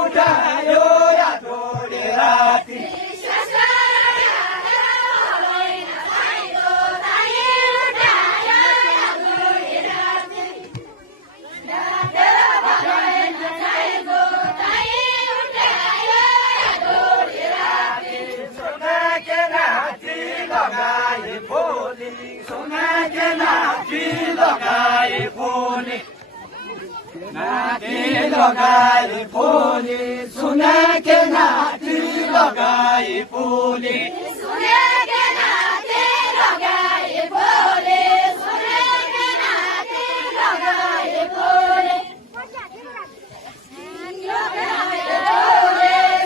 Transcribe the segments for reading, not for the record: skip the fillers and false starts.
उठायो या थोडे राती लगाए फूली सुने के नाती लगाए फूली सुने के नाती लगाए फूली सुने के नाती लगाए फूली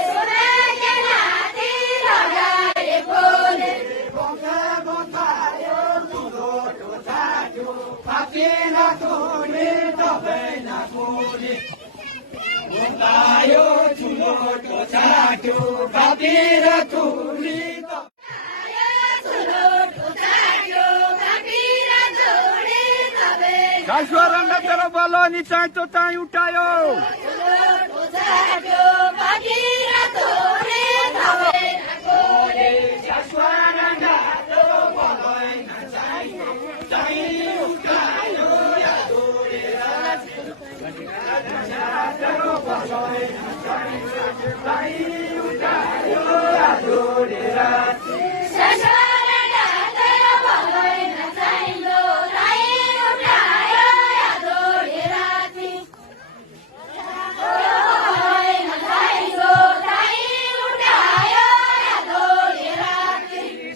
सुने के नाती लगाए फूली बोका बोकायो तुलो तो जाजो पाके ना तोड़े तो बेना फूली Ayo chulo to chacho kabira tulito Ayo chulo to chacho kabira tulito Kashwaranda tera bolo ni chacho tai utayo Chulo to chacho kabira tulito Kashwaranda tera bolo ni chacho tai utayo ya dore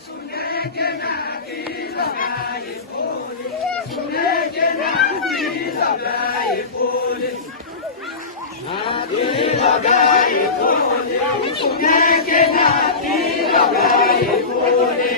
सुने के नाती लगाए फूले सुने के नाती लगाए फूले नाती लगाए फूले सुने के नाती लगाए फूले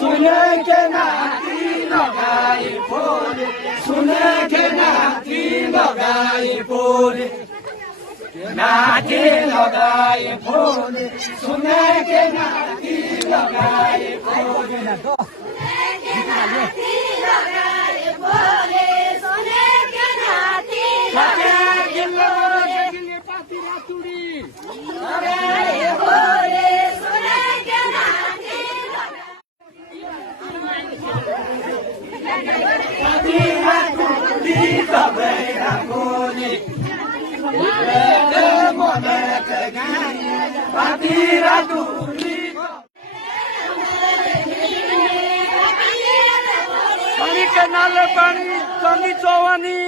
सुने के नाती लगाए फूले सुने के नाती लगाए फूले पाती रातुड़ी लगाए फूले सुने के नाती पानी के नाले पानी चांदी चौवानी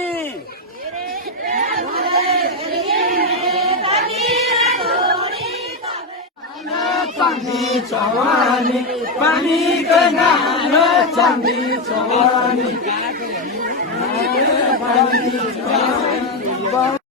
पानी चौवानी पानी के नाले चांदी चौवानी